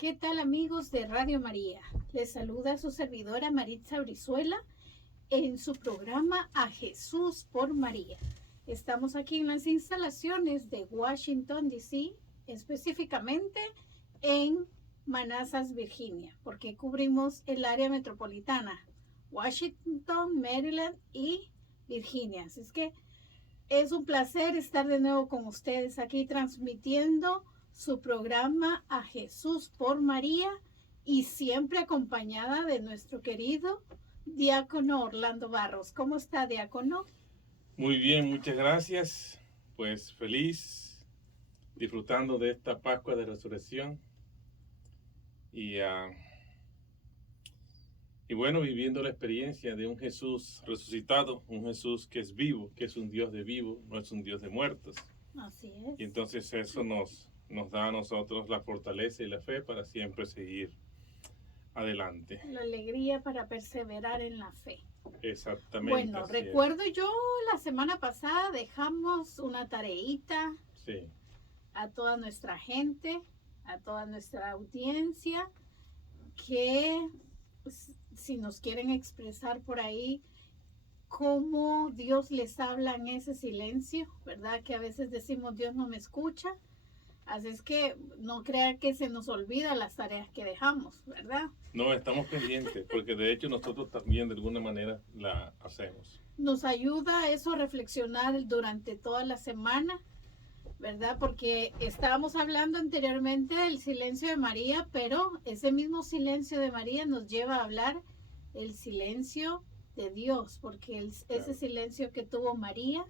¿Qué tal amigos de Radio María? Les saluda su servidora Maritza Brizuela en su programa A Jesús por María. Estamos aquí en las instalaciones de Washington, D.C., específicamente en Manassas, Virginia, porque cubrimos el área metropolitana, Washington, Maryland y Virginia. Así es que es un placer estar de nuevo con ustedes aquí transmitiendo su programa A Jesús por María y siempre acompañada de nuestro querido diácono Orlando Barros. ¿Cómo está, diácono? Muy bien, muchas gracias. Pues feliz, disfrutando de esta Pascua de Resurrección y bueno, viviendo la experiencia de un Jesús resucitado, un Jesús que es vivo, que es un Dios de vivo, no es un Dios de muertos. Así es. Y entonces eso nos da a nosotros la fortaleza y la fe para siempre seguir adelante. La alegría para perseverar en la fe. Exactamente. Bueno, recuerdo yo la semana pasada dejamos una tareita sí. a toda nuestra gente, a toda nuestra audiencia, que si nos quieren expresar por ahí cómo Dios les habla en ese silencio, ¿verdad? Que a veces decimos Dios no me escucha. Así es que no crea que se nos olvida las tareas que dejamos, ¿verdad? No, estamos pendientes, porque de hecho nosotros también de alguna manera la hacemos. Nos ayuda eso a reflexionar durante toda la semana, ¿verdad? Porque estábamos hablando anteriormente del silencio de María, pero ese mismo silencio de María nos lleva a hablar el silencio de Dios, porque ese silencio que tuvo María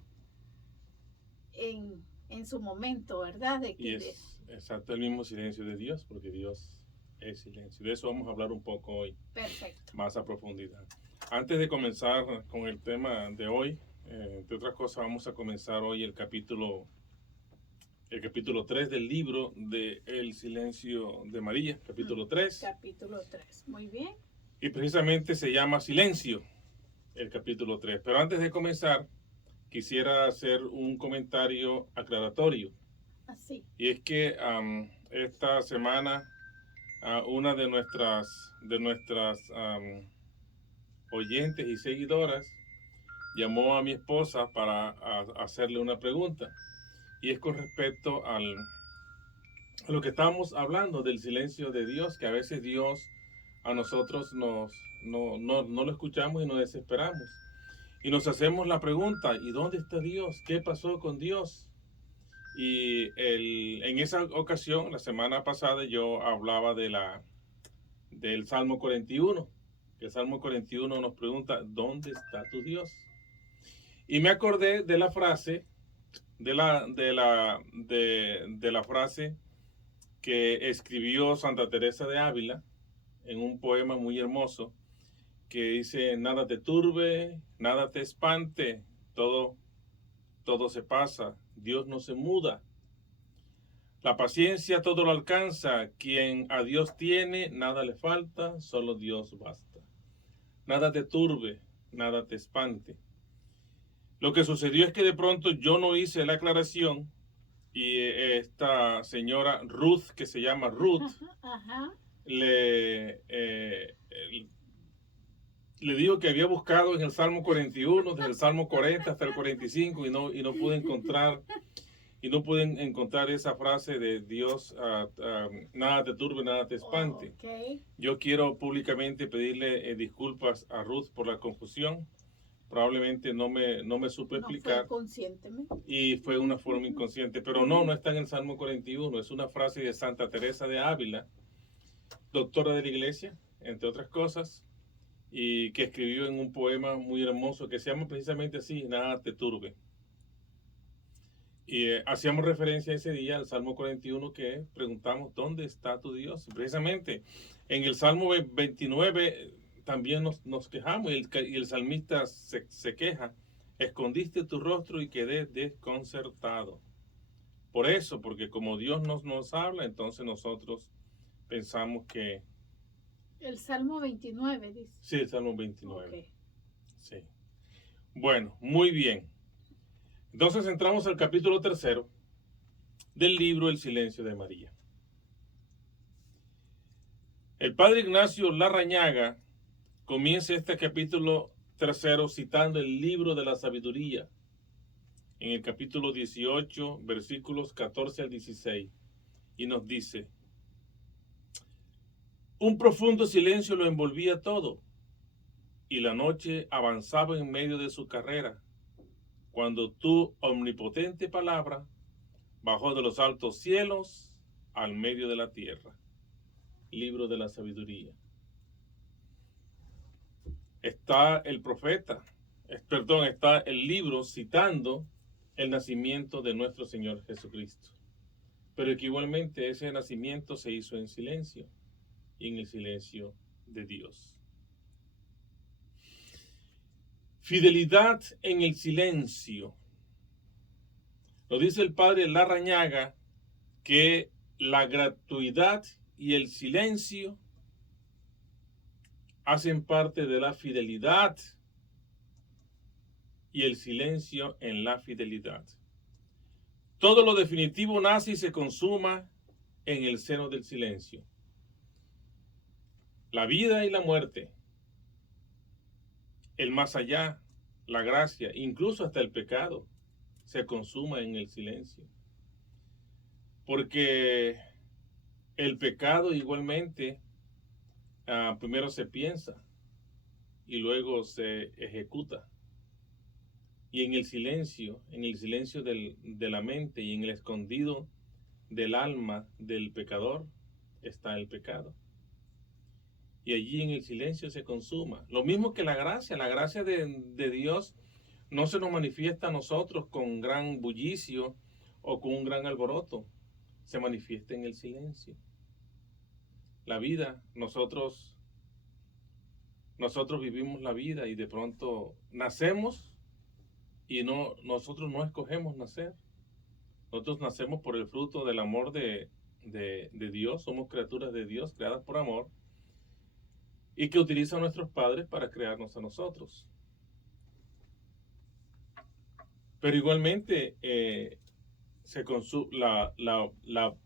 en su momento, ¿verdad? Y es exacto el mismo silencio de Dios, porque Dios es silencio. De eso vamos a hablar un poco hoy. Perfecto. Más a profundidad. Antes de comenzar con el tema de hoy, entre otras cosas, vamos a comenzar hoy el capítulo 3 del libro de El silencio de María, capítulo 3. Capítulo 3, muy bien. Y precisamente se llama Silencio, el capítulo 3. Pero antes de comenzar, quisiera hacer un comentario aclaratorio. Así. Y es que esta semana una de nuestras oyentes y seguidoras llamó a mi esposa para hacerle una pregunta. Y es con respecto a lo que estamos hablando del silencio de Dios, que a veces Dios a nosotros no lo escuchamos y nos desesperamos. Y nos hacemos la pregunta, ¿y dónde está Dios? ¿Qué pasó con Dios? Y en esa ocasión, la semana pasada, yo hablaba del Salmo 41. El Salmo 41 nos pregunta, ¿dónde está tu Dios? Y me acordé de la frase, de la frase que escribió Santa Teresa de Ávila en un poema muy hermoso que dice, nada te turbe, nada te espante, todo se pasa, Dios no se muda. La paciencia todo lo alcanza, quien a Dios tiene, nada le falta, solo Dios basta. Nada te turbe, nada te espante. Lo que sucedió es que de pronto yo no hice la aclaración y esta señora Ruth, que se llama Ruth, le dijo que había buscado en el Salmo 41, desde el Salmo 40 hasta el 45 y no pude encontrar esa frase de Dios, nada te turbe, nada te espante. Okay. Yo quiero públicamente pedirle disculpas a Ruth por la confusión. Probablemente no me supe explicar. Fue conscientemente. Y fue una forma inconsciente. Pero no está en el Salmo 41. Es una frase de Santa Teresa de Ávila, doctora de la Iglesia, entre otras cosas, y que escribió en un poema muy hermoso que se llama precisamente así, nada te turbe. Y hacíamos referencia ese día al Salmo 41 que preguntamos, ¿dónde está tu Dios? Precisamente en el Salmo 29 también nos quejamos y el salmista se queja, escondiste tu rostro y quedé desconcertado. Por eso, porque como Dios nos habla, entonces nosotros pensamos que... El Salmo 29 dice. Sí, el Salmo 29. Okay. Sí. Bueno, muy bien. Entonces entramos al capítulo 3 del libro El silencio de María. El padre Ignacio Larrañaga comienza este capítulo 3 citando el libro de la sabiduría, en el capítulo 18, versículos 14 al 16, y nos dice: un profundo silencio lo envolvía todo, y la noche avanzaba en medio de su carrera, cuando tu omnipotente palabra bajó de los altos cielos al medio de la tierra. Libro de la sabiduría. Está el profeta, está el libro citando el nacimiento de nuestro Señor Jesucristo. Pero que igualmente ese nacimiento se hizo en silencio, y en el silencio de Dios. Fidelidad en el silencio. Lo dice el padre Larrañaga, que la gratuidad y el silencio hacen parte de la fidelidad, y el silencio en la fidelidad. Todo lo definitivo nace y se consuma en el seno del silencio. La vida y la muerte, el más allá, la gracia, incluso hasta el pecado, se consuma en el silencio. Porque el pecado igualmente primero se piensa y luego se ejecuta. Y en el silencio de la mente y en el escondido del alma del pecador está el pecado. Y allí en el silencio se consuma. Lo mismo que la gracia de Dios no se nos manifiesta a nosotros con gran bullicio o con un gran alboroto, se manifiesta en el silencio. La vida, nosotros vivimos la vida y de pronto nacemos y nosotros no escogemos nacer. Nosotros nacemos por el fruto del amor de Dios, somos criaturas de Dios creadas por amor y que utilizan a nuestros padres para crearnos a nosotros. Pero igualmente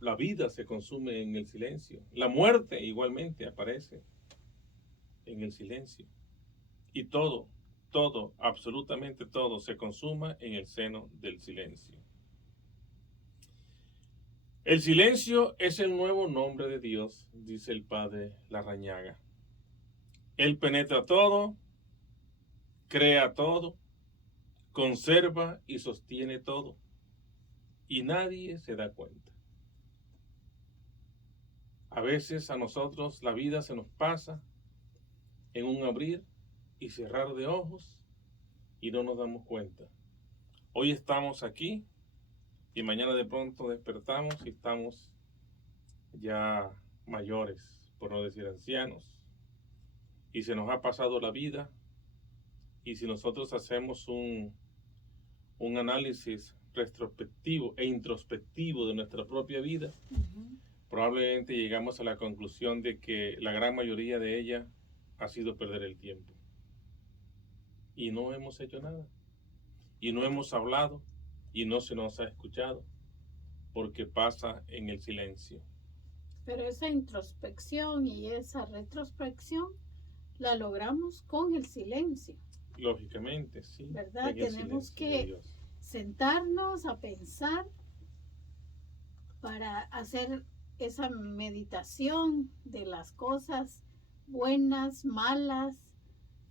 la vida se consume en el silencio. La muerte igualmente aparece en el silencio. Y todo, absolutamente todo se consuma en el seno del silencio. El silencio es el nuevo nombre de Dios, dice el padre Larrañaga. Él penetra todo, crea todo, conserva y sostiene todo, y nadie se da cuenta. A veces a nosotros la vida se nos pasa en un abrir y cerrar de ojos y no nos damos cuenta. Hoy estamos aquí y mañana de pronto despertamos y estamos ya mayores, por no decir ancianos, y se nos ha pasado la vida. Y si nosotros hacemos un análisis retrospectivo e introspectivo de nuestra propia vida, probablemente llegamos a la conclusión de que la gran mayoría de ella ha sido perder el tiempo. Y no hemos hecho nada. Y no hemos hablado y no se nos ha escuchado porque pasa en el silencio. Pero esa introspección y esa retrospección la logramos con el silencio. Lógicamente, sí. ¿Verdad? Tenemos que sentarnos a pensar para hacer esa meditación de las cosas buenas, malas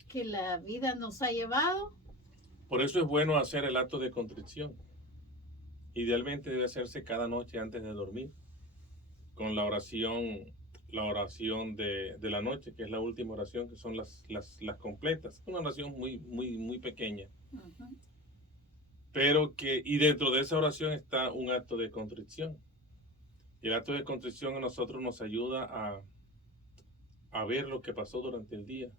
que la vida nos ha llevado. Por eso es bueno hacer el acto de contrición. Idealmente debe hacerse cada noche antes de dormir, con la oración de la noche, que es la última oración, que son las completas. Es una oración muy pequeña. Pero y dentro de esa oración está un acto de contrición. Y el acto de contrición a nosotros nos ayuda a ver lo que pasó durante el día.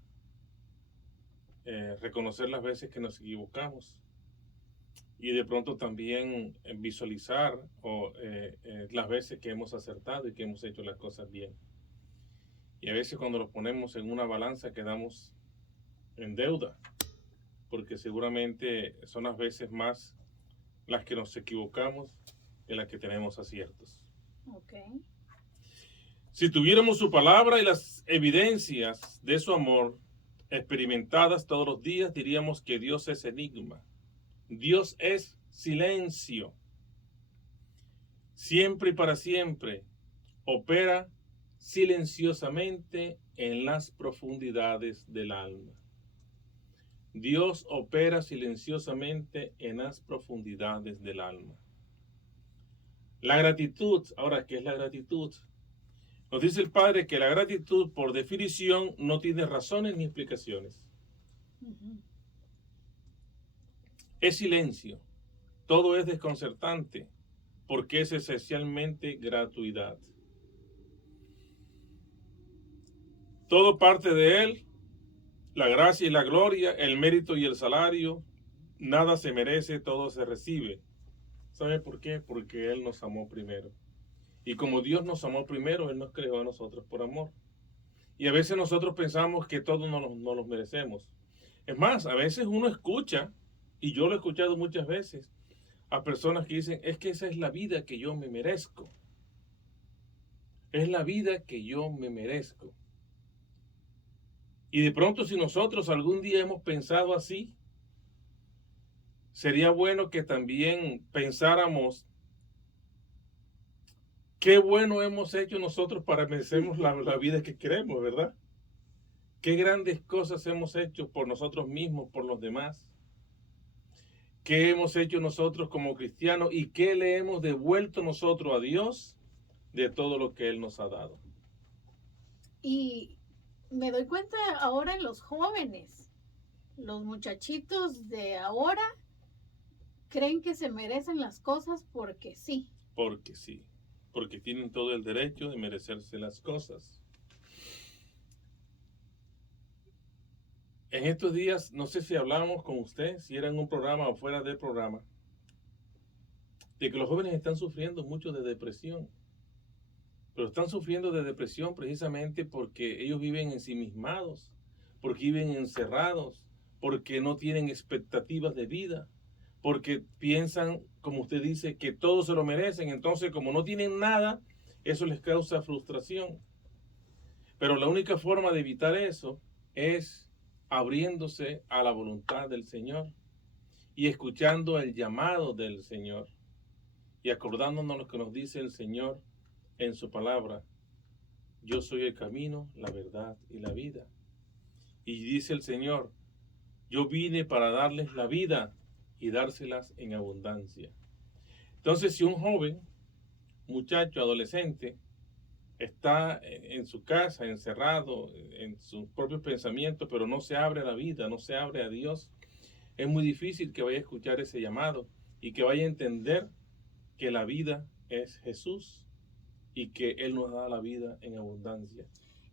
Reconocer las veces que nos equivocamos. Y de pronto también visualizar las veces que hemos acertado y que hemos hecho las cosas bien. Y a veces cuando los ponemos en una balanza quedamos en deuda, porque seguramente son las veces más las que nos equivocamos que las que tenemos aciertos. Okay. Si tuviéramos su palabra y las evidencias de su amor experimentadas todos los días, diríamos que Dios es enigma. Dios es silencio. Siempre y para siempre opera silenciosamente en las profundidades del alma. Dios opera silenciosamente en las profundidades del alma. La gratitud, ahora, ¿qué es la gratitud? Nos dice el Padre que la gratitud, por definición, no tiene razones ni explicaciones. Es silencio. Todo es desconcertante, porque es esencialmente gratuidad. Todo parte de Él, la gracia y la gloria, el mérito y el salario. Nada se merece, todo se recibe. ¿Sabe por qué? Porque Él nos amó primero. Y como Dios nos amó primero, Él nos creó a nosotros por amor. Y a veces nosotros pensamos que todos no los merecemos. Es más, a veces uno escucha, y yo lo he escuchado muchas veces, a personas que dicen, es que esa es la vida que yo me merezco. Es la vida que yo me merezco. Y de pronto, si nosotros algún día hemos pensado así, sería bueno que también pensáramos qué bueno hemos hecho nosotros para merecernos la vida que queremos, ¿verdad? Qué grandes cosas hemos hecho por nosotros mismos, por los demás. ¿Qué hemos hecho nosotros como cristianos y qué le hemos devuelto nosotros a Dios de todo lo que Él nos ha dado? Y me doy cuenta ahora en los jóvenes, los muchachitos de ahora creen que se merecen las cosas porque sí. Porque sí, porque tienen todo el derecho de merecerse las cosas. En estos días, no sé si hablamos con usted, si era en un programa o fuera del programa, de que los jóvenes están sufriendo mucho de depresión. Pero están sufriendo de depresión precisamente porque ellos viven ensimismados, porque viven encerrados, porque no tienen expectativas de vida, porque piensan, como usted dice, que todos se lo merecen. Entonces, como no tienen nada, eso les causa frustración. Pero la única forma de evitar eso es abriéndose a la voluntad del Señor y escuchando el llamado del Señor y acordándonos lo que nos dice el Señor en su palabra. Yo soy el camino, la verdad y la vida. Y dice el Señor, yo vine para darles la vida y dárselas en abundancia. Entonces, si un joven, muchacho, adolescente, está en su casa, encerrado en sus propios pensamientos, pero no se abre a la vida, no se abre a Dios, es muy difícil que vaya a escuchar ese llamado y que vaya a entender que la vida es Jesús y que Él nos da la vida en abundancia.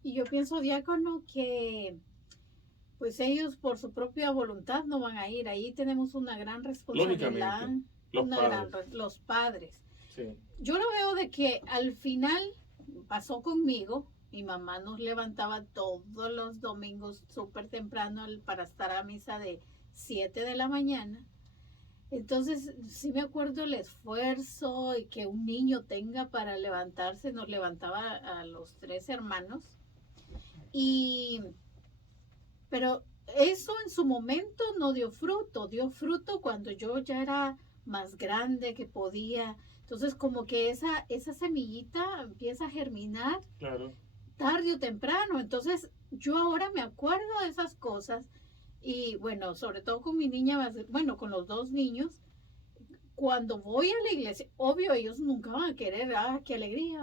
Y yo pienso, diácono, que pues ellos por su propia voluntad no van a ir. Ahí tenemos una gran responsabilidad. Los padres. Sí. Yo lo veo de que al final pasó conmigo. Mi mamá nos levantaba todos los domingos súper temprano para estar a misa de 7 de la mañana. Entonces, sí me acuerdo el esfuerzo y que un niño tenga para levantarse. Nos levantaba a los 3 hermanos. Pero eso en su momento no dio fruto cuando yo ya era más grande que podía. Entonces como que esa semillita empieza a germinar, claro, tarde o temprano. Entonces yo ahora me acuerdo de esas cosas y bueno, sobre todo con mi niña, bueno, con los 2 niños, cuando voy a la iglesia, obvio ellos nunca van a querer, qué alegría,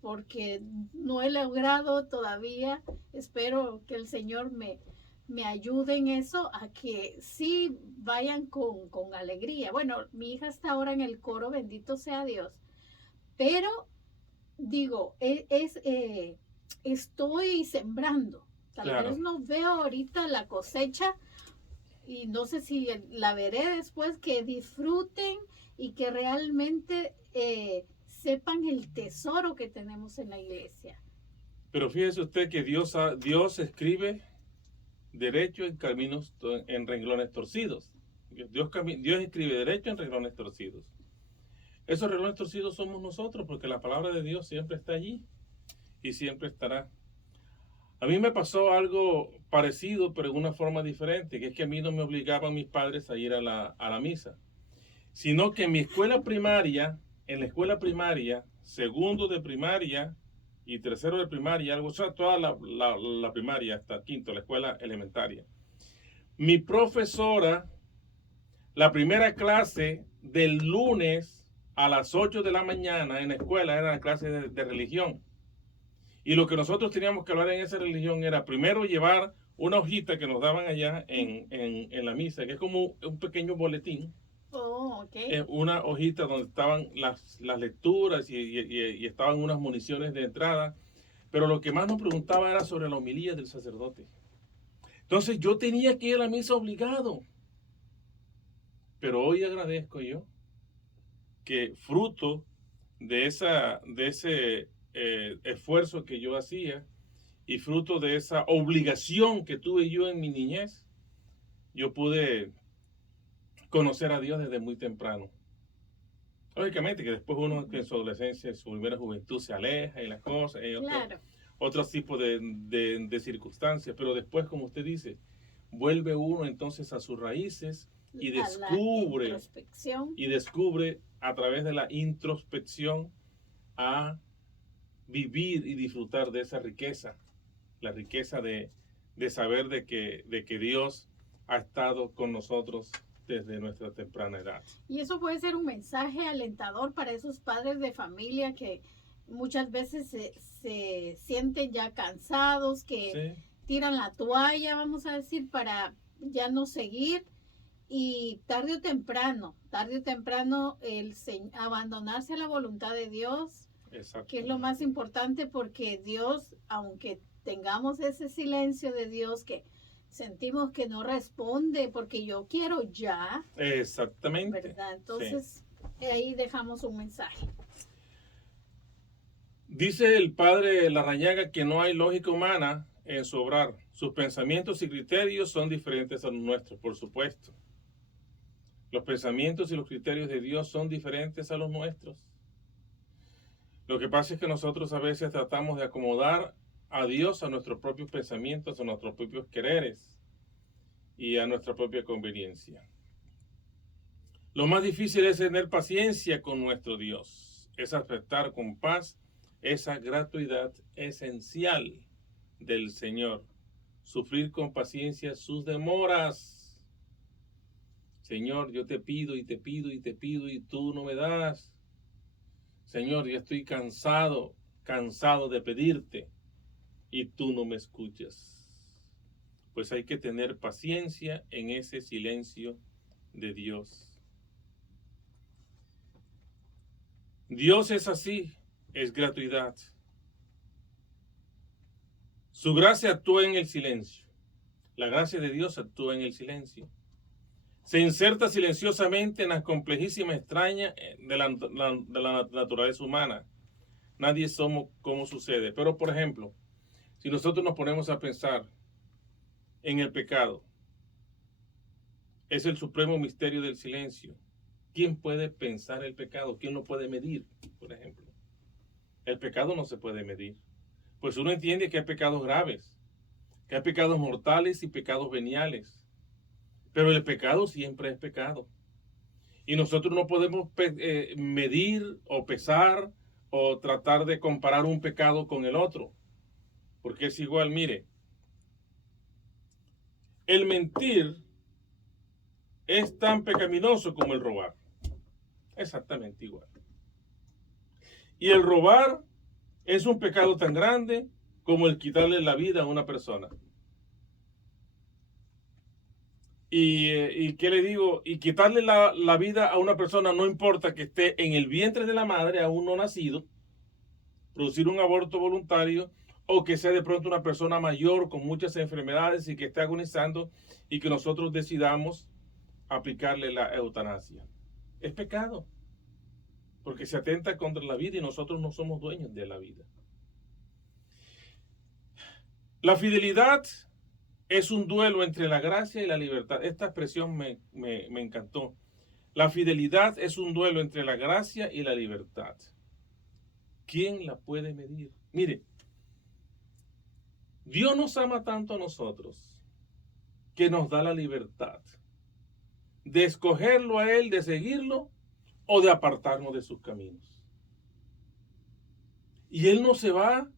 porque no he logrado todavía, espero que el Señor me ayude en eso, a que sí vayan con alegría. Bueno, mi hija está ahora en el coro, bendito sea Dios, pero digo, estoy sembrando, tal vez no veo ahorita la cosecha, y no sé si la veré después, que disfruten y que realmente sepan el tesoro que tenemos en la iglesia. Pero fíjese usted que Dios escribe derecho en renglones torcidos. Dios escribe derecho en renglones torcidos. Esos renglones torcidos somos nosotros, porque la palabra de Dios siempre está allí. y siempre estará. A mí me pasó algo parecido, pero en una forma diferente, que es que a mí no me obligaban mis padres a ir a la misa, sino que en mi escuela primaria, en la escuela primaria, segundo de primaria y tercero de primaria, algo, o sea, toda la primaria hasta quinto, la escuela elementaria. Mi profesora, la primera clase del lunes a las 8 de la mañana en la escuela era la clase de religión. Y lo que nosotros teníamos que hablar en esa religión era primero llevar una hojita que nos daban allá en la misa, que es como un pequeño boletín. Oh, ok. Una hojita donde estaban las lecturas y estaban unas municiones de entrada. Pero lo que más nos preguntaba era sobre la homilía del sacerdote. Entonces yo tenía que ir a la misa obligado. Pero hoy agradezco yo que fruto de ese esfuerzo que yo hacía y fruto de esa obligación que tuve yo en mi niñez, yo pude conocer a Dios desde muy temprano. Lógicamente que después uno en su adolescencia, en su primera juventud se aleja y las cosas, y Claro. otros tipos de circunstancias, pero después, como usted dice, vuelve uno entonces a sus raíces y descubre a través de la introspección a vivir y disfrutar de esa riqueza, la riqueza de saber de que Dios ha estado con nosotros desde nuestra temprana edad. Y eso puede ser un mensaje alentador para esos padres de familia que muchas veces se sienten ya cansados, que Sí, tiran la toalla, vamos a decir, para ya no seguir. Y tarde o temprano, abandonarse a la voluntad de Dios, que es lo más importante, porque Dios, aunque tengamos ese silencio de Dios que sentimos que no responde porque yo quiero ya, exactamente. ¿verdad? Entonces, ahí dejamos un mensaje. Dice el padre Larrañaga que no hay lógica humana en su obrar. Sus pensamientos y criterios son diferentes a los nuestros, por supuesto. Los pensamientos y los criterios de Dios son diferentes a los nuestros. Lo que pasa es que nosotros a veces tratamos de acomodar a Dios a nuestros propios pensamientos, a nuestros propios quereres y a nuestra propia conveniencia. Lo más difícil es tener paciencia con nuestro Dios, es aceptar con paz esa gratuidad esencial del Señor, sufrir con paciencia sus demoras. Señor, yo te pido y te pido y te pido y tú no me das. Señor, yo estoy cansado de pedirte y tú no me escuchas. Pues hay que tener paciencia en ese silencio de Dios. Dios es así, es gratuidad. Su gracia actúa en el silencio. La gracia de Dios actúa en el silencio. Se inserta silenciosamente en la complejísima extraña de la naturaleza humana. Nadie somos como sucede. Pero, por ejemplo, si nosotros nos ponemos a pensar en el pecado, es el supremo misterio del silencio. ¿Quién puede pensar el pecado? ¿Quién lo puede medir, por ejemplo? El pecado no se puede medir. Pues uno entiende que hay pecados graves, que hay pecados mortales y pecados veniales. Pero el pecado siempre es pecado. Y nosotros no podemos medir o pesar o tratar de comparar un pecado con el otro. Porque es igual, mire, el mentir es tan pecaminoso como el robar. Exactamente igual. Y el robar es un pecado tan grande como el quitarle la vida a una persona. Y ¿qué le digo? Y quitarle la vida a una persona, no importa que esté en el vientre de la madre, aún no nacido, producir un aborto voluntario, o que sea de pronto una persona mayor con muchas enfermedades y que esté agonizando y que nosotros decidamos aplicarle la eutanasia. Es pecado, porque se atenta contra la vida y nosotros no somos dueños de la vida. La fidelidad es un duelo entre la gracia y la libertad. Esta expresión me encantó. La fidelidad es un duelo entre la gracia y la libertad. ¿Quién la puede medir? Mire, Dios nos ama tanto a nosotros que nos da la libertad de escogerlo a Él, de seguirlo o de apartarnos de sus caminos. Y Él no se va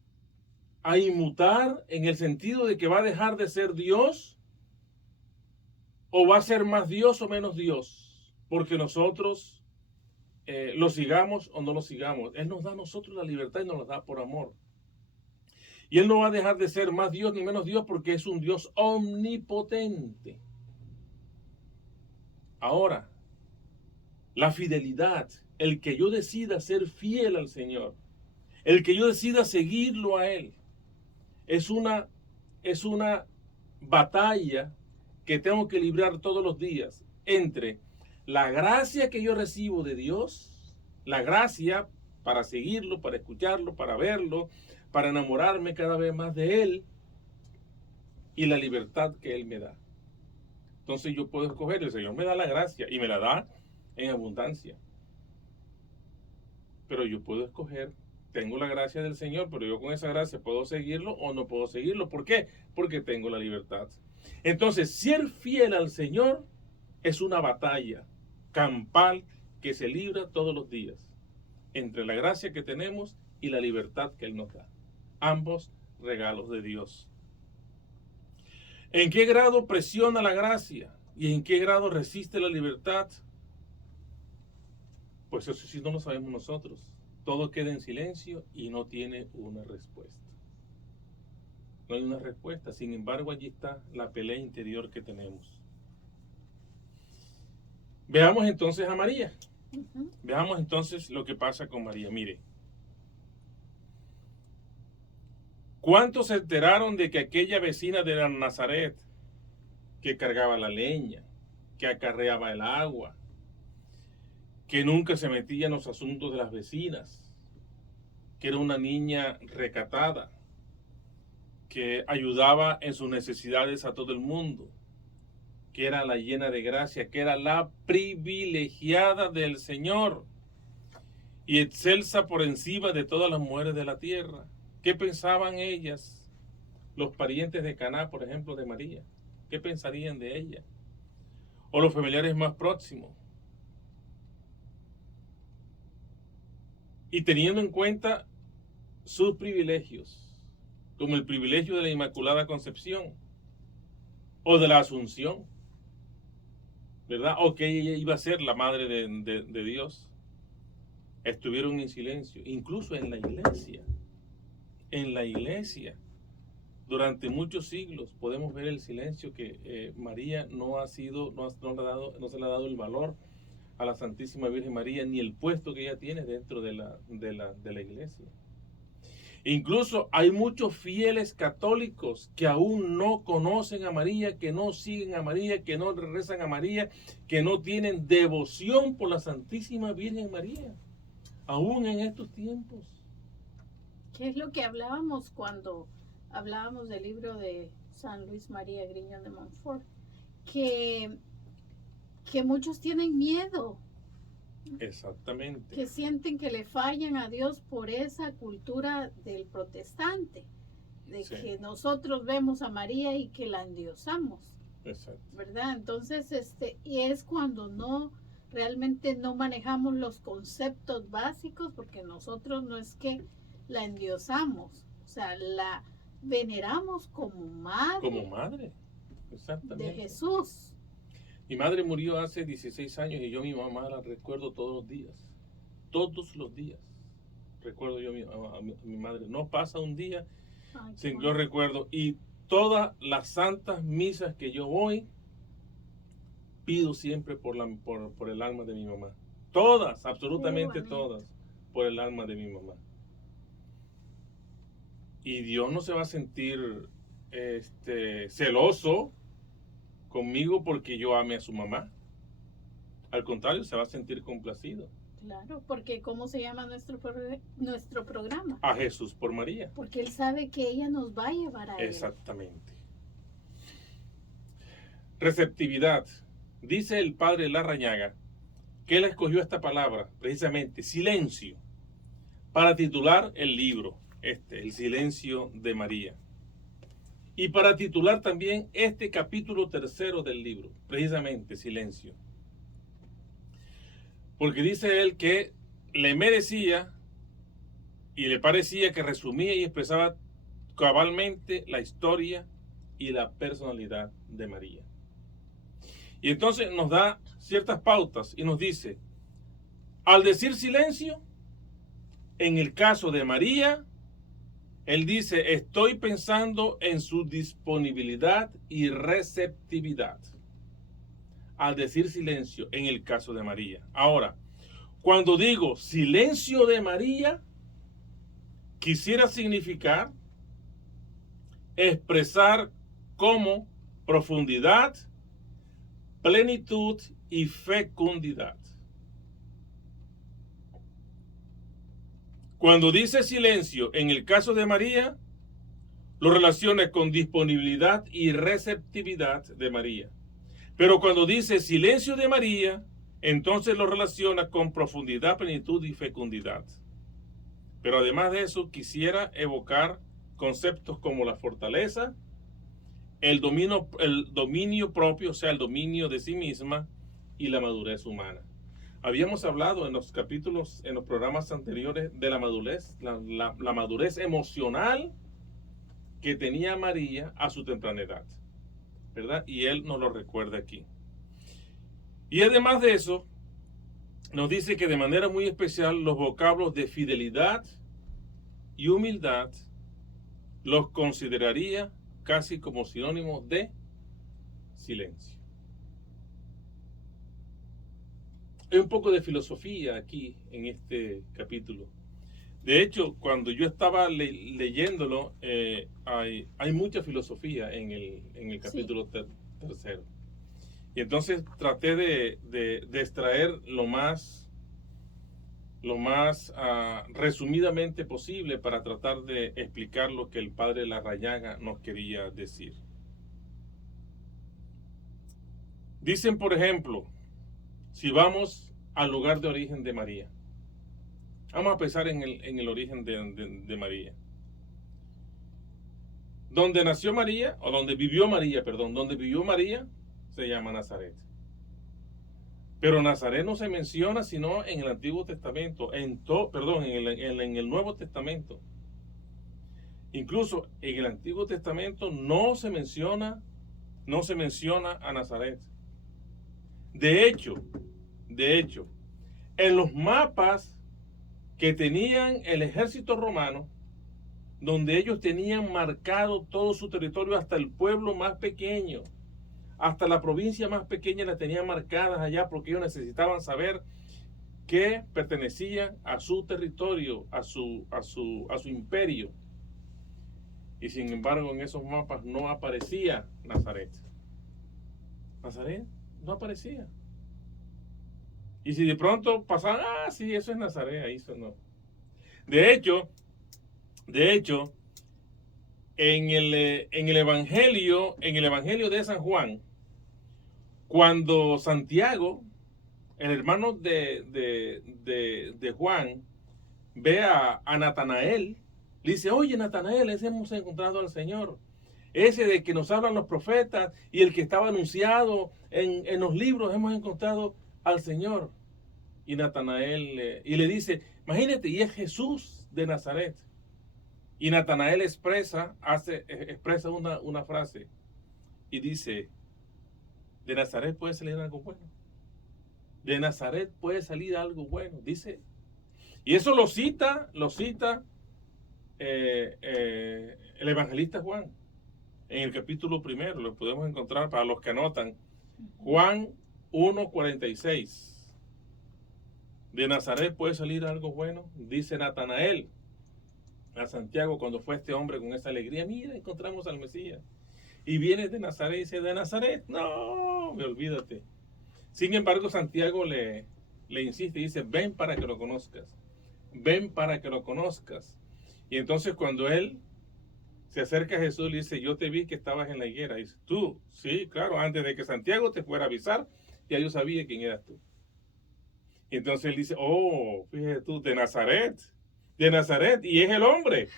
a inmutar en el sentido de que va a dejar de ser Dios o va a ser más Dios o menos Dios, porque nosotros lo sigamos o no lo sigamos. Él nos da a nosotros la libertad y nos la da por amor. Y Él no va a dejar de ser más Dios ni menos Dios porque es un Dios omnipotente. Ahora, la fidelidad, el que yo decida ser fiel al Señor, el que yo decida seguirlo a Él, es una batalla que tengo que librar todos los días entre la gracia que yo recibo de Dios, la gracia para seguirlo, para escucharlo, para verlo, para enamorarme cada vez más de Él, y la libertad que Él me da. Entonces yo puedo escoger, el Señor me da la gracia y me la da en abundancia. Pero yo puedo escoger, tengo la gracia del Señor, pero yo con esa gracia puedo seguirlo o no puedo seguirlo. ¿Por qué? Porque tengo la libertad. Entonces, ser fiel al Señor es una batalla campal que se libra todos los días entre la gracia que tenemos y la libertad que Él nos da. Ambos regalos de Dios. ¿En qué grado presiona la gracia? ¿Y en qué grado resiste la libertad? Pues eso sí no lo sabemos nosotros. Todo queda en silencio y no tiene una respuesta. No hay una respuesta. Sin embargo, allí está la pelea interior que tenemos. Veamos entonces a María. Veamos entonces lo que pasa con María. Mire. ¿Cuántos se enteraron de que aquella vecina de Nazaret, que cargaba la leña, que acarreaba el agua, que nunca se metía en los asuntos de las vecinas, que era una niña recatada, que ayudaba en sus necesidades a todo el mundo, que era la llena de gracia, que era la privilegiada del Señor y excelsa por encima de todas las mujeres de la tierra? ¿Qué pensaban ellas, los parientes de Caná, por ejemplo, de María? ¿Qué pensarían de ella? O los familiares más próximos. Y teniendo en cuenta sus privilegios, como el privilegio de la Inmaculada Concepción o de la Asunción, ¿verdad? O que ella iba a ser la madre de Dios, estuvieron en silencio, incluso en la iglesia. En la iglesia, durante muchos siglos, podemos ver el silencio que María no se le ha dado el valor a la Santísima Virgen María, ni el puesto que ella tiene dentro de la iglesia. Incluso hay muchos fieles católicos que aún no conocen a María, que no siguen a María, que no rezan a María, que no tienen devoción por la Santísima Virgen María, aún en estos tiempos. ¿Qué es lo que hablábamos cuando hablábamos del libro de San Luis María Griñón de Montfort? Que muchos tienen miedo. Exactamente. Que sienten que le fallan a Dios por esa cultura del protestante, de Sí. que nosotros vemos a María y que la endiosamos. Exacto. ¿Verdad? Entonces, y es cuando realmente no manejamos los conceptos básicos, porque nosotros no es que la endiosamos, o sea, la veneramos como madre. Como madre, exactamente. De Jesús. Mi madre murió hace 16 años y yo a mi mamá la recuerdo todos los días. Todos los días. Recuerdo yo a mi madre. No pasa un día sin que yo recuerdo. Y todas las santas misas que yo voy, pido siempre por el alma de mi mamá. Todas, absolutamente todas, por el alma de mi mamá. Y Dios no se va a sentir celoso conmigo porque yo ame a su mamá. Al contrario, se va a sentir complacido. Claro, porque ¿cómo se llama nuestro programa? A Jesús por María. Porque Él sabe que ella nos va a llevar a Él. Exactamente. Receptividad. Dice el padre Larrañaga que él escogió esta palabra, precisamente, silencio, para titular el libro, el silencio de María. y para titular también este capítulo 3 del libro, precisamente silencio. Porque dice él que le merecía y le parecía que resumía y expresaba cabalmente la historia y la personalidad de María. Y entonces nos da ciertas pautas y nos dice, al decir silencio, en el caso de María, él dice, estoy pensando en su disponibilidad y receptividad. Al decir silencio, en el caso de María. Ahora, cuando digo silencio de María, quisiera significar expresar como profundidad, plenitud y fecundidad. Cuando dice silencio en el caso de María, lo relaciona con disponibilidad y receptividad de María. Pero cuando dice silencio de María, entonces lo relaciona con profundidad, plenitud y fecundidad. Pero además de eso, quisiera evocar conceptos como la fortaleza, el dominio propio, o sea, el dominio de sí misma, y la madurez humana. Habíamos hablado en los capítulos, en los programas anteriores, de la madurez, la madurez emocional que tenía María a su temprana edad, ¿verdad? Y él nos lo recuerda aquí. Y además de eso, nos dice que de manera muy especial los vocablos de fidelidad y humildad los consideraría casi como sinónimos de silencio. Hay un poco de filosofía aquí en este capítulo. De hecho, cuando yo estaba leyéndolo, hay mucha filosofía en el capítulo tercero. Y entonces traté de extraer lo más resumidamente posible para tratar de explicar lo que el padre Larrañaga nos quería decir. Dicen, por ejemplo, si vamos al lugar de origen de María. Vamos a pensar en el origen de María. Donde nació María, o donde vivió María, se llama Nazaret. Pero Nazaret no se menciona sino en el Antiguo Testamento, en el Nuevo Testamento. Incluso en el Antiguo Testamento no se menciona a Nazaret. De hecho, en los mapas que tenían el ejército romano, donde ellos tenían marcado todo su territorio hasta el pueblo más pequeño, hasta la provincia más pequeña la tenían marcadas allá porque ellos necesitaban saber que pertenecían a su territorio, a su imperio. Y sin embargo en esos mapas no aparecía Nazaret. Nazaret no aparecía. Y si de pronto pasaban, sí, eso es Nazaret, ahí eso no. De hecho, en el Evangelio de San Juan, cuando Santiago, el hermano de Juan, ve a Natanael, le dice, oye Natanael, ese hemos encontrado al Señor, ese de que nos hablan los profetas y el que estaba anunciado en los libros, hemos encontrado al Señor. Y Natanael y le dice, imagínate, y es Jesús de Nazaret. Y Natanael expresa una frase y dice, de Nazaret puede salir algo bueno. De Nazaret puede salir algo bueno, dice. Y eso lo cita el evangelista Juan en el capítulo 1. Lo podemos encontrar para los que anotan. Juan 1:46. De Nazaret puede salir algo bueno, dice Natanael a Santiago cuando fue este hombre con esa alegría. Mira, encontramos al Mesías. Y viene de Nazaret y dice, de Nazaret, no, me olvídate. Sin embargo, Santiago le insiste y dice, ven para que lo conozcas. Ven para que lo conozcas. Y entonces cuando él se acerca a Jesús, le dice, yo te vi que estabas en la higuera. Y dice, tú, sí, claro, antes de que Santiago te fuera a avisar, ya yo sabía quién eras tú. Y entonces él dice, oh, fíjate tú, de Nazaret, y es el hombre.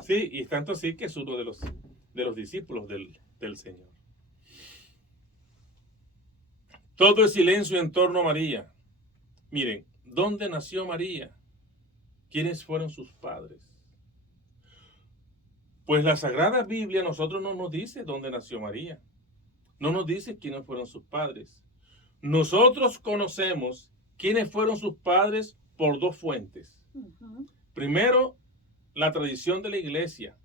Sí, y tanto así que es uno de de los discípulos del Señor. Todo es silencio en torno a María. Miren, ¿dónde nació María? ¿Quiénes fueron sus padres? Pues la Sagrada Biblia a nosotros no nos dice dónde nació María. No nos dice quiénes fueron sus padres. Nosotros conocemos quiénes fueron sus padres por dos fuentes. Primero, la tradición de la iglesia.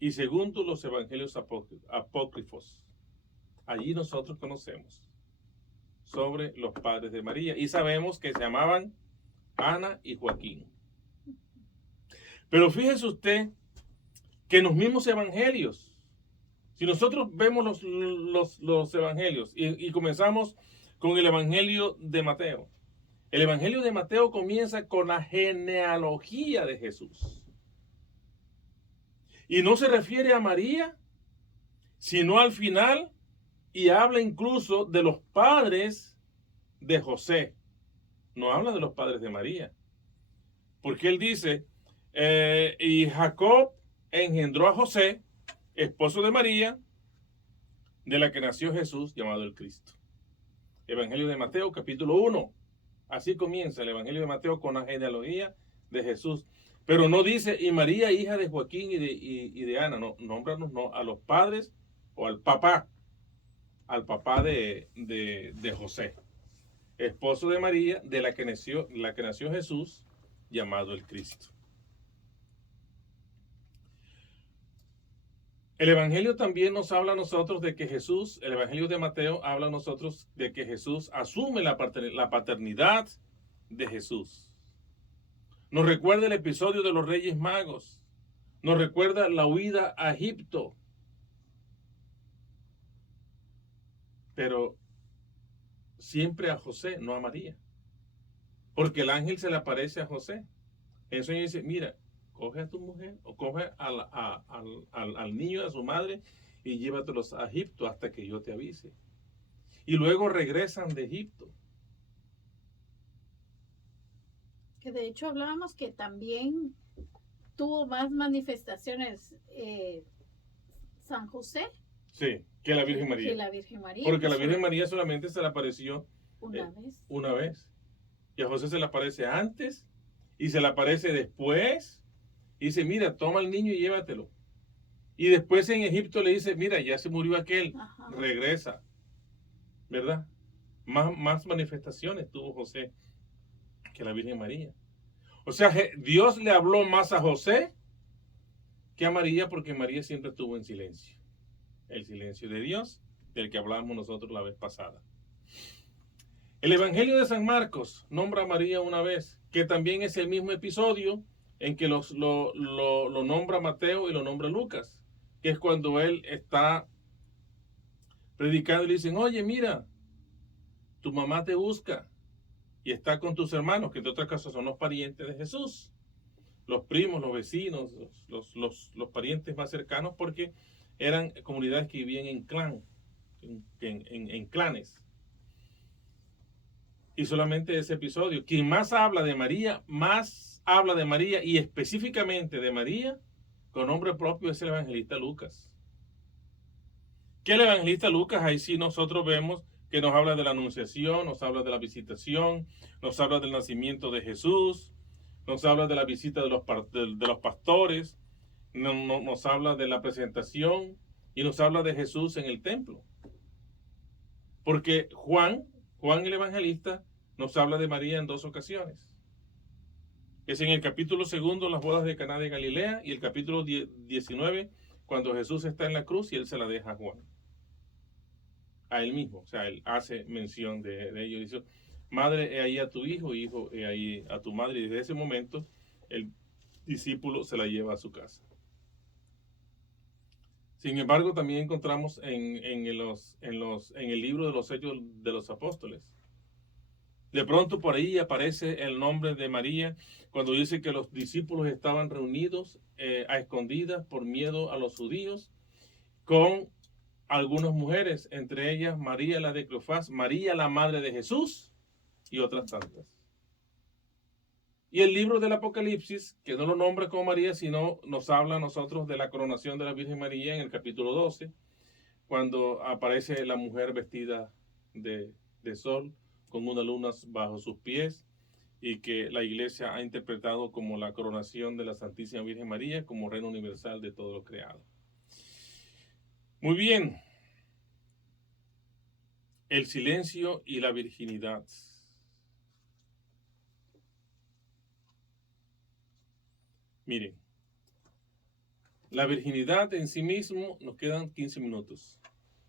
Y segundo, los evangelios apócrifos. Allí nosotros conocemos sobre los padres de María. Y sabemos que se llamaban Ana y Joaquín. Pero fíjese usted que en los mismos evangelios, si nosotros vemos los evangelios y comenzamos con el evangelio de Mateo. El evangelio de Mateo comienza con la genealogía de Jesús. Y no se refiere a María, sino al final, y habla incluso de los padres de José. No habla de los padres de María. Porque él dice, y Jacob engendró a José, esposo de María, de la que nació Jesús, llamado el Cristo. Evangelio de Mateo, capítulo 1. Así comienza el Evangelio de Mateo con la genealogía de Jesús. Pero no dice, y María, hija de Joaquín y de Ana. No, nómbranos no, a los padres o al papá de José, esposo de María, de la que nació Jesús, llamado el Cristo. El Evangelio también nos habla a nosotros de que Jesús, el Evangelio de Mateo habla a nosotros de que Jesús asume la paternidad de Jesús. Nos recuerda el episodio de los Reyes Magos. Nos recuerda la huida a Egipto. Pero siempre a José, no a María. Porque el ángel se le aparece a José. El Señor dice, mira, coge a tu mujer o coge al niño, a su madre y llévatelos a Egipto hasta que yo te avise. Y luego regresan de Egipto. Que de hecho hablábamos que también tuvo más manifestaciones San José. Sí, que la Virgen María. Que la Virgen María. Porque la Virgen María solamente se le apareció una vez. Y a José se le aparece antes y se le aparece después. Y dice, mira, toma al niño y llévatelo. Y después en Egipto le dice, mira, ya se murió aquel, regresa. ¿Verdad? Más manifestaciones tuvo José que la Virgen María. O sea, Dios le habló más a José que a María, porque María siempre estuvo en silencio. El silencio de Dios, del que hablábamos nosotros la vez pasada. El Evangelio de San Marcos nombra a María una vez, que también es el mismo episodio en que lo nombra Mateo y lo nombra Lucas, que es cuando él está predicando y le dicen, oye, mira, tu mamá te busca y está con tus hermanos, que en otras casos son los parientes de Jesús, los primos, los vecinos, los parientes más cercanos, porque eran comunidades que vivían en clan, en clanes. Y solamente ese episodio, quien más habla de María y específicamente de María, con nombre propio, es el evangelista Lucas. Que el evangelista Lucas, ahí sí nosotros vemos que nos habla de la anunciación, nos habla de la visitación, nos habla del nacimiento de Jesús, nos habla de la visita de los pastores, nos habla de la presentación y nos habla de Jesús en el templo. Porque Juan el evangelista nos habla de María en dos ocasiones. Es en el capítulo 2, las bodas de Caná de Galilea, y el capítulo 19, cuando Jesús está en la cruz y él se la deja a Juan. A él mismo, o sea, él hace mención de ello. Dice, madre, he ahí a tu hijo, hijo, he ahí a tu madre. Y desde ese momento, el discípulo se la lleva a su casa. Sin embargo, también encontramos en el libro de los Hechos de los Apóstoles. De pronto por ahí aparece el nombre de María cuando dice que los discípulos estaban reunidos a escondidas por miedo a los judíos con algunas mujeres, entre ellas María la de Cleofás, María la madre de Jesús y otras tantas. Y el libro del Apocalipsis, que no lo nombra como María, sino nos habla a nosotros de la coronación de la Virgen María en el capítulo 12, cuando aparece la mujer vestida de sol, con una luna bajo sus pies, y que la iglesia ha interpretado como la coronación de la Santísima Virgen María como reina universal de todo lo creado. Muy bien. El silencio y la virginidad. Miren, la virginidad en sí mismo, nos quedan 15 minutos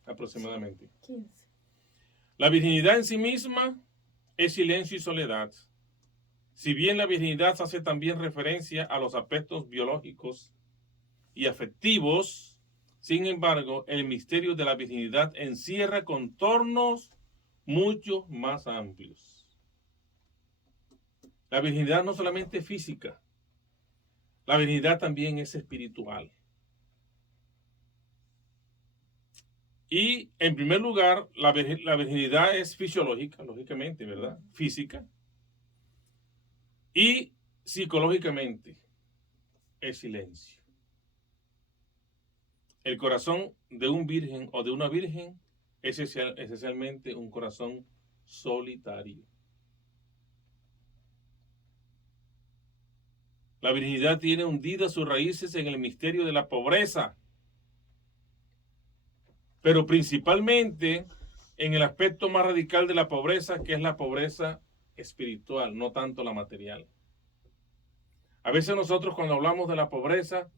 aproximadamente. 15. La virginidad en sí misma es silencio y soledad. Si bien la virginidad hace también referencia a los aspectos biológicos y afectivos, sin embargo, el misterio de la virginidad encierra contornos mucho más amplios. La virginidad no solamente es física, la virginidad también es espiritual. Y en primer lugar, la virginidad es fisiológica, lógicamente, ¿verdad? Física. Y psicológicamente es silencio. El corazón de un virgen o de una virgen es esencialmente un corazón solitario. La virginidad tiene hundidas sus raíces en el misterio de la pobreza, pero principalmente en el aspecto más radical de la pobreza, que es la pobreza espiritual, no tanto la material. A veces nosotros cuando hablamos de la pobreza,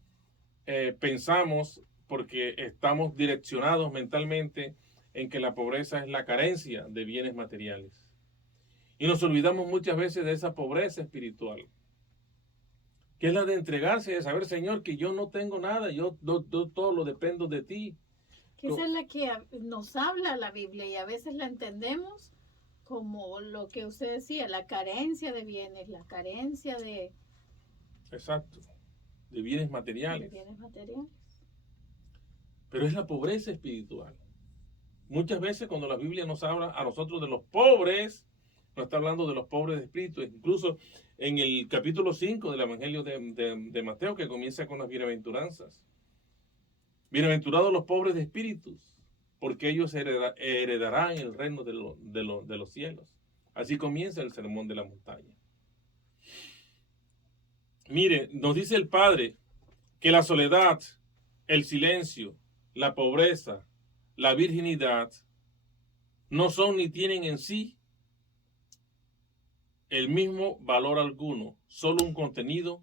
pensamos, porque estamos direccionados mentalmente en que la pobreza es la carencia de bienes materiales. Y nos olvidamos muchas veces de esa pobreza espiritual, que es la de entregarse, de saber, Señor, que yo no tengo nada, yo todo lo dependo de ti. Que esa es la que nos habla la Biblia y a veces la entendemos como lo que usted decía, la carencia de bienes, la carencia de... Exacto, de bienes materiales. De bienes materiales. Pero es la pobreza espiritual. Muchas veces cuando la Biblia nos habla a nosotros de los pobres, nos está hablando de los pobres de espíritu. Incluso en el capítulo 5 del Evangelio de Mateo, que comienza con las bienaventuranzas. Bienaventurados los pobres de espíritus, porque ellos heredarán el reino de los cielos. Así comienza el sermón de la montaña. Mire, nos dice el Padre que la soledad, el silencio, la pobreza, la virginidad, no son ni tienen en sí el mismo valor alguno. Solo un contenido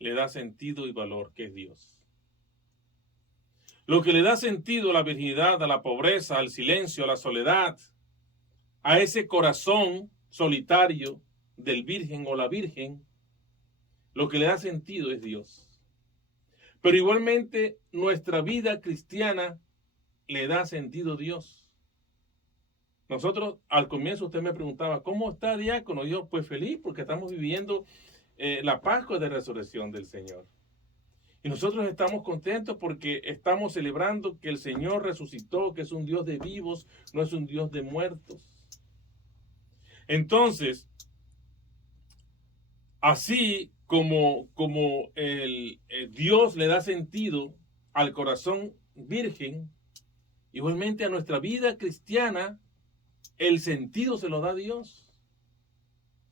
le da sentido y valor, que es Dios. Lo que le da sentido a la virginidad, a la pobreza, al silencio, a la soledad, a ese corazón solitario del virgen o la virgen, lo que le da sentido es Dios. Pero igualmente nuestra vida cristiana le da sentido a Dios. Nosotros, al comienzo usted me preguntaba, ¿cómo está, diácono? Yo, pues feliz, porque estamos viviendo la Pascua de Resurrección del Señor. Y nosotros estamos contentos porque estamos celebrando que el Señor resucitó, que es un Dios de vivos, no es un Dios de muertos. Entonces, así como el Dios le da sentido al corazón virgen, igualmente a nuestra vida cristiana, el sentido se lo da Dios.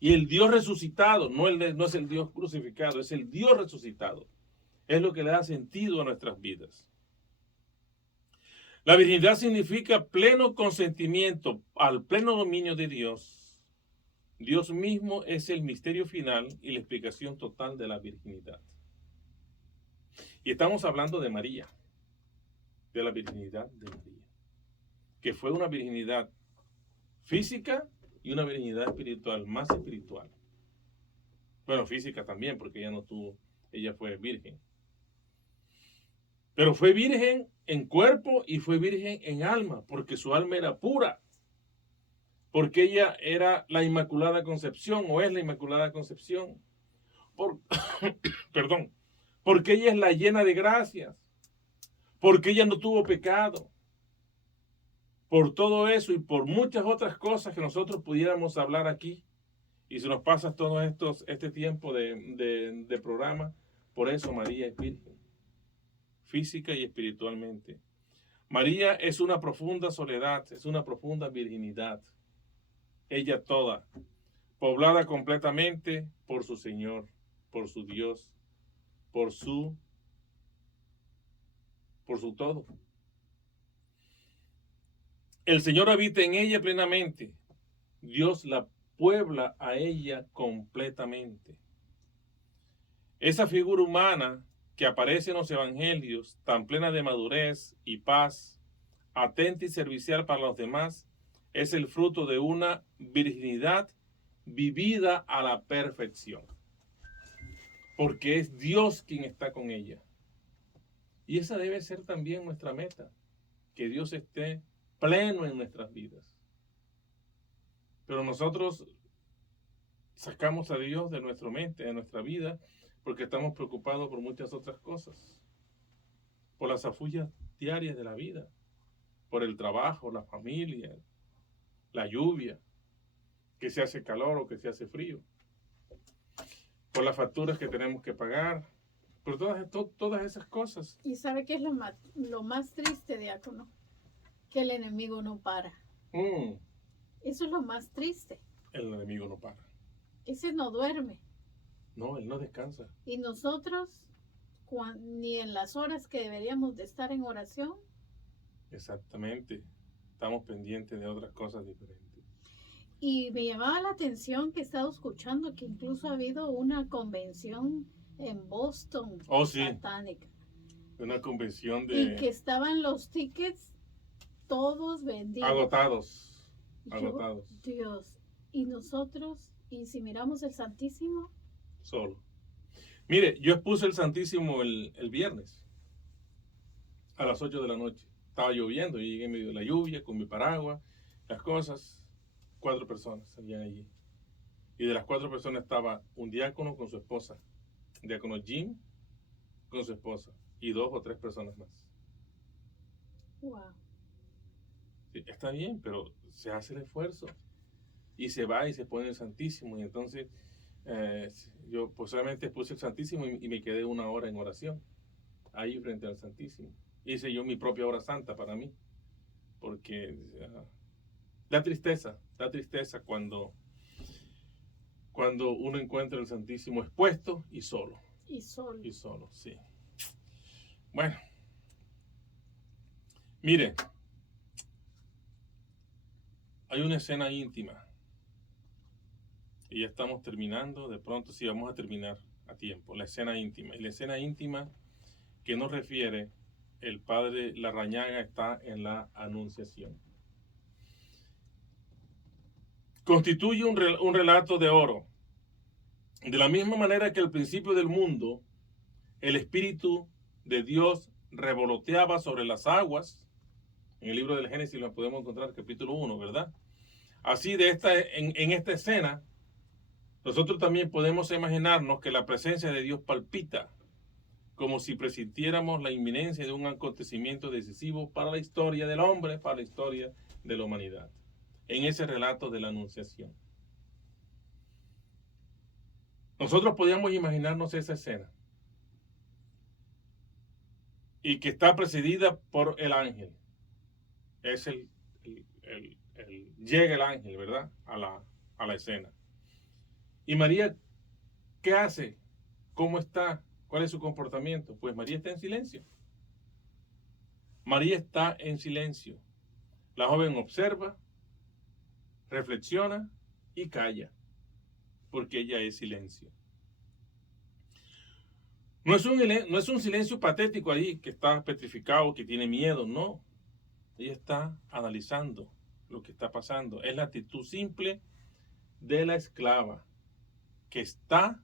Y el Dios resucitado, no es el Dios crucificado, es el Dios resucitado. Es lo que le da sentido a nuestras vidas. La virginidad significa pleno consentimiento al pleno dominio de Dios. Dios mismo es el misterio final y la explicación total de la virginidad. Y estamos hablando de María, de la virginidad de María, que fue una virginidad física y una virginidad espiritual, más espiritual. Bueno, física también, porque ella fue virgen. Pero fue virgen en cuerpo y fue virgen en alma, porque su alma era pura. Porque ella era la Inmaculada Concepción, o es la Inmaculada Concepción. Perdón. Porque ella es la llena de gracias. Porque ella no tuvo pecado. Por todo eso y por muchas otras cosas que nosotros pudiéramos hablar aquí, Y si nos pasa este tiempo de programa, por eso María es virgen, física y espiritualmente. María es una profunda soledad, es una profunda virginidad. Ella toda, poblada completamente por su Señor, por su Dios, por su todo. El Señor habita en ella plenamente. Dios la puebla a ella completamente. Esa figura humana que aparece en los evangelios, tan plena de madurez y paz, atenta y servicial para los demás, es el fruto de una virginidad vivida a la perfección. Porque es Dios quien está con ella. Y esa debe ser también nuestra meta, que Dios esté pleno en nuestras vidas. Pero nosotros sacamos a Dios de nuestra mente, de nuestra vida, porque estamos preocupados por muchas otras cosas. Por las afullas diarias de la vida, por el trabajo, la familia, la lluvia, que se hace calor o que se hace frío, por las facturas que tenemos que pagar, por todas esas cosas. ¿Y sabe qué es lo más triste, diácono? Que el enemigo no para. Eso es lo más triste. El enemigo no para. Ese no duerme. No, él no descansa. Y nosotros, ni en las horas que deberíamos de estar en oración. Exactamente. Estamos pendientes de otras cosas diferentes. Y me llamaba la atención que he estado escuchando que incluso ha habido una convención en Boston satánica. Una convención de... Y que estaban los tickets todos vendidos. Agotados. Dios. Y nosotros, y si miramos el Santísimo... Solo. Mire, yo expuse el Santísimo el viernes a las 8 de la noche. Estaba lloviendo, y llegué en medio de la lluvia con mi paraguas, las cosas. 4 personas salían allí. Y de las 4 personas estaba un diácono con su esposa, un diácono Jim con su esposa y 2 o 3 personas más. Wow. Sí, está bien, pero se hace el esfuerzo y se va y se pone el Santísimo. Y entonces yo pues solamente puse el Santísimo y me quedé 1 hora en oración ahí frente al Santísimo. Hice yo mi propia hora santa para mí, porque da tristeza cuando uno encuentra el Santísimo expuesto y solo. Y solo, sí. Bueno, mire, hay una escena íntima y ya estamos terminando, de pronto sí vamos a terminar a tiempo, la escena íntima. Y la escena íntima que nos refiere el padre Larrañaga está en la Anunciación. Constituye un relato de oro. De la misma manera que al principio del mundo, el Espíritu de Dios revoloteaba sobre las aguas. En el libro del Génesis lo podemos encontrar, capítulo 1, ¿verdad? Así en esta escena, nosotros también podemos imaginarnos que la presencia de Dios palpita, como si presintiéramos la inminencia de un acontecimiento decisivo para la historia del hombre, para la historia de la humanidad, en ese relato de la Anunciación. Nosotros podíamos imaginarnos esa escena y que está precedida por el ángel. Es llega el ángel, ¿verdad? A la escena. Y María, ¿qué hace? ¿Cómo está? ¿Cuál es su comportamiento? Pues María está en silencio. María está en silencio. La joven observa, reflexiona y calla, porque ella es silencio. No es un silencio patético ahí, que está petrificado, que tiene miedo, no. Ella está analizando lo que está pasando. Es la actitud simple de la esclava, que está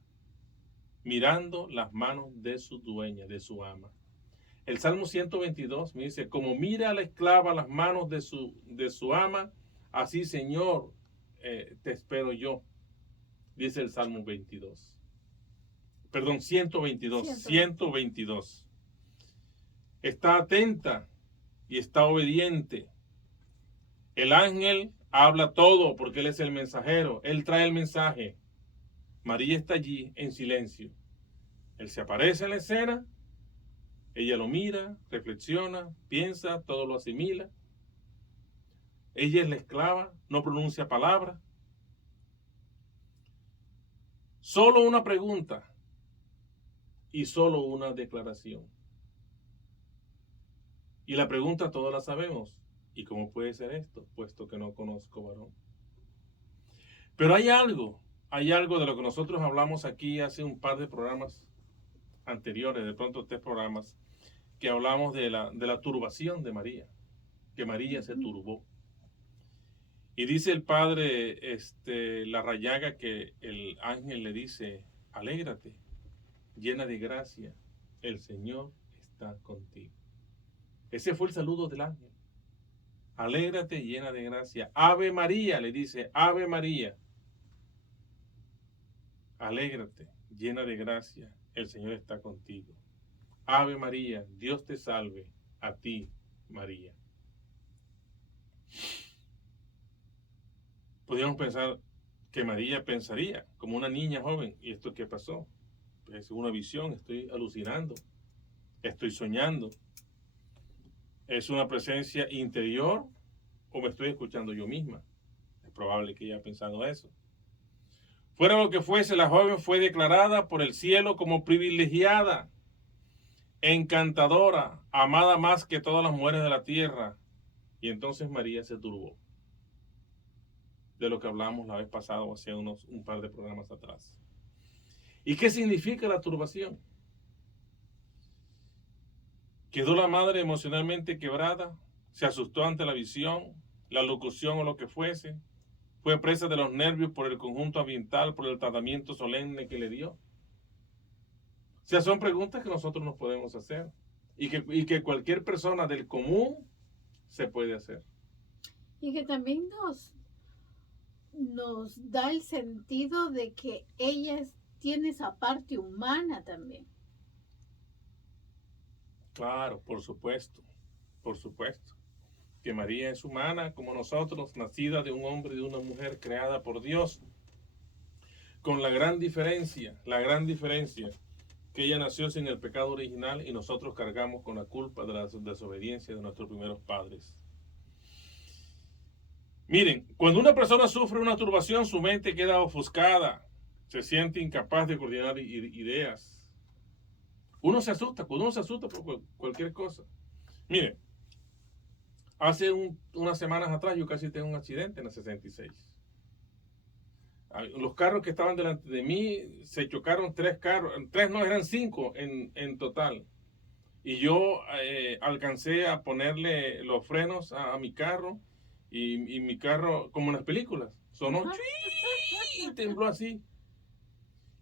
mirando las manos de su dueña, de su ama. El Salmo 122 me dice, como mira la esclava las manos de su ama, así, Señor, te espero yo, dice el Salmo 122. 122. Está atenta y está obediente. El ángel habla todo porque Él es el mensajero. Él trae el mensaje. María está allí en silencio. Él se aparece en la escena. Ella lo mira, reflexiona, piensa, todo lo asimila. Ella es la esclava, no pronuncia palabra. Solo una pregunta y solo una declaración. Y la pregunta todos la sabemos. ¿Y cómo puede ser esto? Puesto que no conozco varón. Pero hay algo de lo que nosotros hablamos aquí hace un par de programas anteriores, de pronto 3 programas, que hablamos de la turbación de María, que María se turbó. Y dice el padre Larrañaga que el ángel le dice, alégrate, llena de gracia, el Señor está contigo. Ese fue el saludo del ángel. Alégrate, llena de gracia. Ave María, le dice, Ave María. Alégrate, llena de gracia, el Señor está contigo. Ave María, Dios te salve, a ti, María. Podríamos pensar que María pensaría como una niña joven, ¿y esto qué pasó? Es una visión, estoy alucinando, estoy soñando. ¿Es una presencia interior o me estoy escuchando yo misma? Es probable que ella haya pensado eso. Fuera lo que fuese, la joven fue declarada por el cielo como privilegiada, encantadora, amada más que todas las mujeres de la tierra. Y entonces María se turbó. De lo que hablamos la vez pasada o hace un par de programas atrás. ¿Y qué significa la turbación? Quedó la madre emocionalmente quebrada, se asustó ante la visión, la locución o lo que fuese, fue presa de los nervios por el conjunto ambiental, por el tratamiento solemne que le dio. O sea, son preguntas que nosotros nos podemos hacer y que cualquier persona del común se puede hacer. Y que también nos da el sentido de que ella tiene esa parte humana también. Claro, por supuesto, que María es humana como nosotros, nacida de un hombre y de una mujer creada por Dios, con la gran diferencia, que ella nació sin el pecado original y nosotros cargamos con la culpa de la desobediencia de nuestros primeros padres. Miren, cuando una persona sufre una turbación, su mente queda ofuscada, se siente incapaz de coordinar ideas. Uno se asusta por cualquier cosa. Miren, hace unas semanas atrás yo casi tengo un accidente en la 66. Los carros que estaban delante de mí se chocaron 3 carros, 3 no, eran 5 en total. Y yo alcancé a ponerle los frenos a mi carro y mi carro, como en las películas, sonó y tembló así.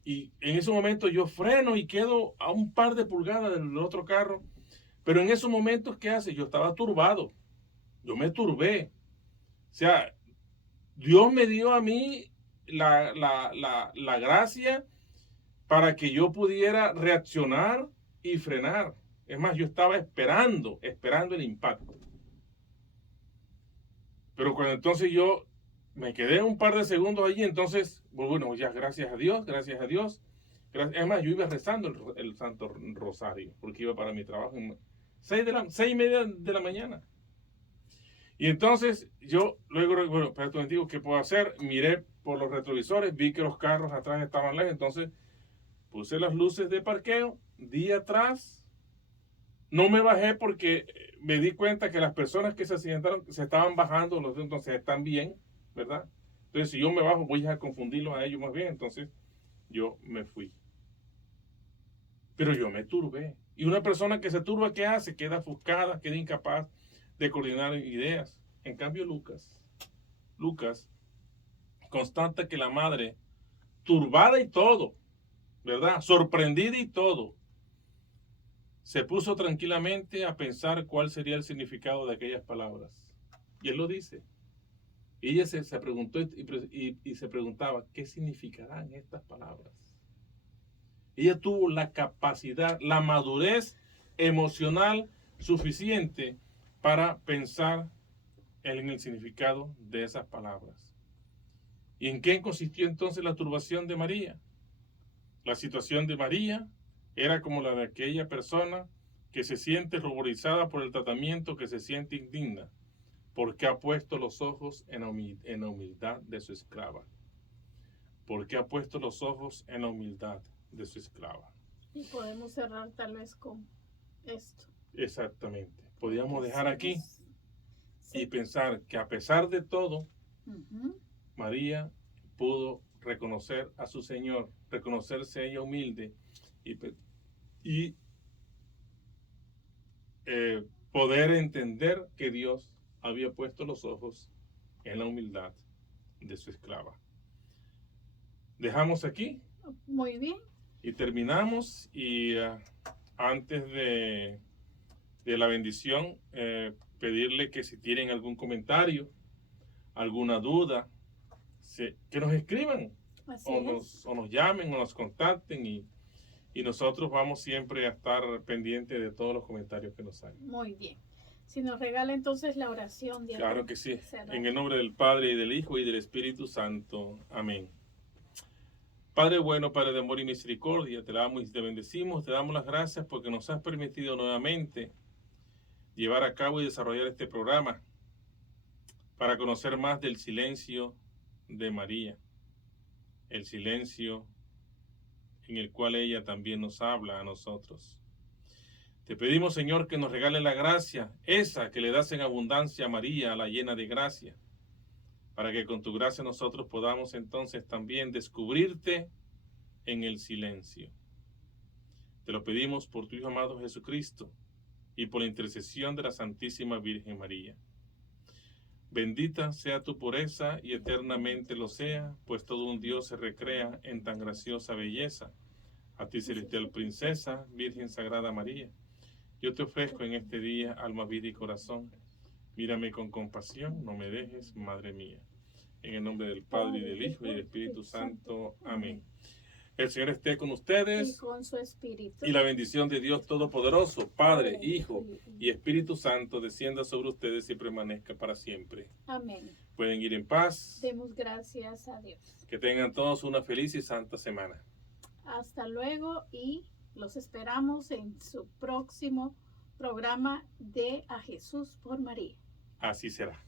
Y en ese momento yo freno y quedo a un par de pulgadas del otro carro. Pero en esos momentos, ¿qué hace? Yo estaba turbado. Yo me turbé. O sea, Dios me dio a mí la gracia para que yo pudiera reaccionar y frenar. Es más, yo estaba esperando el impacto. Pero cuando entonces yo me quedé un par de segundos allí, entonces, bueno, ya gracias a Dios. Es más, yo iba rezando el Santo Rosario, porque iba para mi trabajo en 6:30 de la mañana. Y entonces yo luego, bueno, espérate, digo, ¿qué puedo hacer? Miré por los retrovisores, vi que los carros atrás estaban lejos, entonces puse las luces de parqueo, di atrás, no me bajé porque me di cuenta que las personas que se accidentaron se estaban bajando, entonces están bien, ¿verdad? Entonces si yo me bajo voy a confundirlos a ellos más bien, entonces yo me fui. Pero yo me turbé. Y una persona que se turba, ¿qué hace? Queda ofuscada, queda incapaz de coordinar ideas. En cambio Lucas constata que la madre, turbada y todo, ¿verdad? Sorprendida y todo, se puso tranquilamente a pensar cuál sería el significado de aquellas palabras. Y él lo dice. Y ella se preguntó y se preguntaba, ¿qué significarán estas palabras? Ella tuvo la capacidad, la madurez emocional suficiente para pensar en el significado de esas palabras. ¿Y en qué consistió entonces la turbación de María? La situación de María era como la de aquella persona que se siente ruborizada por el tratamiento, que se siente indigna, porque ha puesto los ojos en la humildad de su esclava. Porque ha puesto los ojos en la humildad de su esclava. Y podemos cerrar tal vez con esto. Exactamente. Podríamos dejar aquí Sí. y pensar que a pesar de todo, Ujú. María pudo reconocer a su Señor, reconocerse ella humilde y poder entender que Dios había puesto los ojos en la humildad de su esclava. Dejamos aquí Muy bien. y terminamos. Y antes de la bendición, pedirle que si tienen algún comentario, alguna duda, que nos escriban Así o nos llamen o nos contacten, y nosotros vamos siempre a estar pendientes de todos los comentarios que nos hagan. Muy bien. Si nos regala entonces la oración. Claro que sí. Cerrar. En el nombre del Padre, y del Hijo, y del Espíritu Santo. Amén. Padre bueno, Padre de amor y misericordia, te damos y te bendecimos, te damos las gracias porque nos has permitido nuevamente llevar a cabo y desarrollar este programa para conocer más del silencio de María, el silencio en el cual ella también nos habla a nosotros. Te pedimos, Señor, que nos regale la gracia, esa que le das en abundancia a María, a la llena de gracia, para que con tu gracia nosotros podamos entonces también descubrirte en el silencio. Te lo pedimos por tu Hijo amado Jesucristo y por la intercesión de la Santísima Virgen María. Bendita sea tu pureza y eternamente lo sea, pues todo un Dios se recrea en tan graciosa belleza. A ti, celestial princesa, Virgen Sagrada María, yo te ofrezco en este día alma, vida y corazón. Mírame con compasión, no me dejes, Madre mía. En el nombre del Padre, y del Hijo, y del Espíritu Santo. Amén. El Señor esté con ustedes. Y con su espíritu. Y la bendición de Dios Todopoderoso, Padre, Hijo y Espíritu Santo, descienda sobre ustedes y permanezca para siempre. Amén. Pueden ir en paz. Demos gracias a Dios. Que tengan todos una feliz y santa semana. Hasta luego y los esperamos en su próximo programa de A Jesús por María. Así será.